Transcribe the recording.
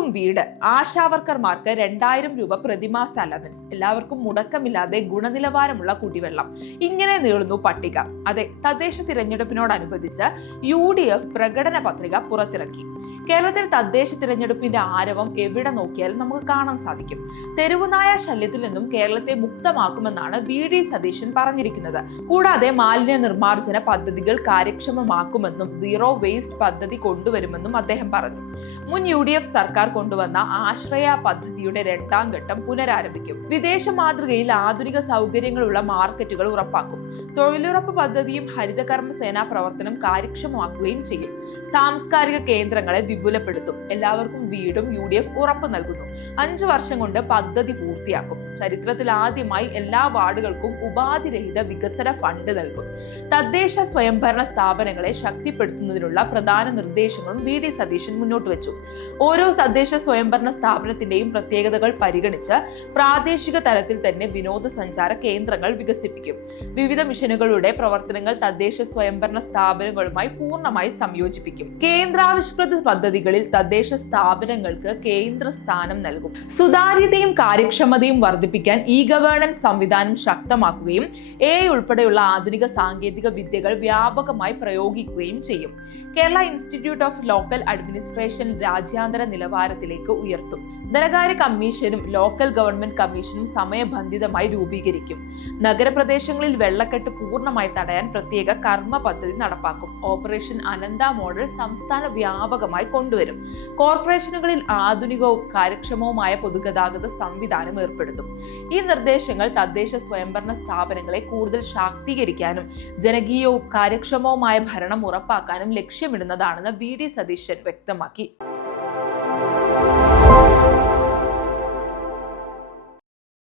എല്ലാവർക്കും വീട്, ആശാവർക്കർമാർക്ക് 2000 രൂപ പ്രതിമാസ അലവൻസ്, എല്ലാവർക്കും മുടക്കമില്ലാതെ ഗുണനിലവാരമുള്ള കുടിവെള്ളം, ഇങ്ങനെ നീളുന്നു പട്ടിക. അതെ, തദ്ദേശ തിരഞ്ഞെടുപ്പിനോടനുബന്ധിച്ച് UDF പ്രകടന പത്രിക പുറത്തിറക്കി. കേരളത്തിൽ തദ്ദേശ തിരഞ്ഞെടുപ്പിന്റെ ആരവം എവിടെ നോക്കിയാലും നമുക്ക് കാണാൻ സാധിക്കും. തെരുവുനായ ശല്യത്തിൽ നിന്നും കേരളത്തെ മുക്തമാക്കുമെന്നാണ് VD സതീശൻ പറഞ്ഞിരിക്കുന്നത്. കൂടാതെ മാലിന്യ നിർമ്മാർജ്ജന പദ്ധതികൾ കാര്യക്ഷമമാക്കുമെന്നും സീറോ വേസ്റ്റ് പദ്ധതി കൊണ്ടുവരുമെന്നും അദ്ദേഹം പറഞ്ഞു. മുൻ UDF സർക്കാർ കൊണ്ടുവന്ന ആശ്രയ പദ്ധതിയുടെ 2ാം ഘട്ടം പുനരാരംഭിക്കും. വിദേശ മാതൃകയിൽ ആധുനിക സൗകര്യങ്ങളുള്ള മാർക്കറ്റുകൾ ഉറപ്പാക്കും. തൊഴിലുറപ്പ് പദ്ധതിയും ഹരിതകർമ്മ സേനാ പ്രവർത്തനം കാര്യക്ഷമമാക്കുകയും ചെയ്യും. സാംസ്കാരിക കേന്ദ്രങ്ങളെ വിപുലപ്പെടുത്തും. എല്ലാവർക്കും വീടും UDF ഉറപ്പു നൽകുന്നു. 5 വർഷം കൊണ്ട് പദ്ധതി പൂർത്തിയാക്കും. ചരിത്രത്തിൽ ആദ്യമായി എല്ലാ വാർഡുകൾക്കും ഉപാധിരഹിത വികസന ഫണ്ട് നൽകും. തദ്ദേശ സ്വയംഭരണ സ്ഥാപനങ്ങളെ ശക്തിപ്പെടുത്തുന്നതിനുള്ള പ്രധാന നിർദ്ദേശങ്ങളും VD സതീശൻ മുന്നോട്ട് വെച്ചു. ഓരോ തദ്ദേശ സ്വയംഭരണ സ്ഥാപനത്തിന്റെയും പ്രത്യേകതകൾ പരിഗണിച്ച് പ്രാദേശിക തലത്തിൽ തന്നെ വിനോദസഞ്ചാര കേന്ദ്രങ്ങൾ വികസിപ്പിക്കും. വിവിധ മിഷനുകളുടെ പ്രവർത്തനങ്ങൾ തദ്ദേശ സ്വയംഭരണ സ്ഥാപനങ്ങളുമായി പൂർണ്ണമായി സംയോജിപ്പിക്കും. കേന്ദ്രാവിഷ്കൃത പദ്ധതികളിൽ തദ്ദേശ സ്ഥാപനങ്ങൾക്ക് കേന്ദ്ര സ്ഥാനം നൽകും. സുതാര്യതയും കാര്യക്ഷമതയും വർദ്ധിപ്പിക്കാൻ ഗവേണൻസ് സംവിധാനം ശക്തമാക്കുകയും AI ഉൾപ്പെടെയുള്ള ആധുനിക സാങ്കേതിക വിദ്യകൾ വ്യാപകമായി പ്രയോഗിക്കുകയും ചെയ്യും. Kerala institute of local administration രാജ്യാന്തര നിലവാരത്തിലേക്ക് ഉയർത്തും. ധനകാര്യ കമ്മീഷനും ലോക്കൽ ഗവൺമെന്റ് കമ്മീഷനും സമയബന്ധിതമായി രൂപീകരിക്കും. നഗരപ്രദേശങ്ങളിൽ വെള്ളക്കെട്ട് പൂർണ്ണമായി തടയാൻ പ്രത്യേക കർമ്മ പദ്ധതി നടപ്പാക്കും. ഓപ്പറേഷൻ അനന്ത മോഡൽ സംസ്ഥാന വ്യാപകമായി കൊണ്ടുവരും. കോർപ്പറേഷനുകളിൽ ആധുനികവും കാര്യക്ഷമവുമായ പൊതുഗതാഗത സംവിധാനം ഏർപ്പെടുത്തും. ഈ നിർദ്ദേശങ്ങൾ തദ്ദേശ സ്വയംഭരണ സ്ഥാപനങ്ങളെ കൂടുതൽ ശാക്തീകരിക്കാനും ജനകീയവും കാര്യക്ഷമവുമായ ഭരണം ഉറപ്പാക്കാനും ലക്ഷ്യമിടുന്നതാണെന്ന് VD സതീശൻ വ്യക്തമാക്കി.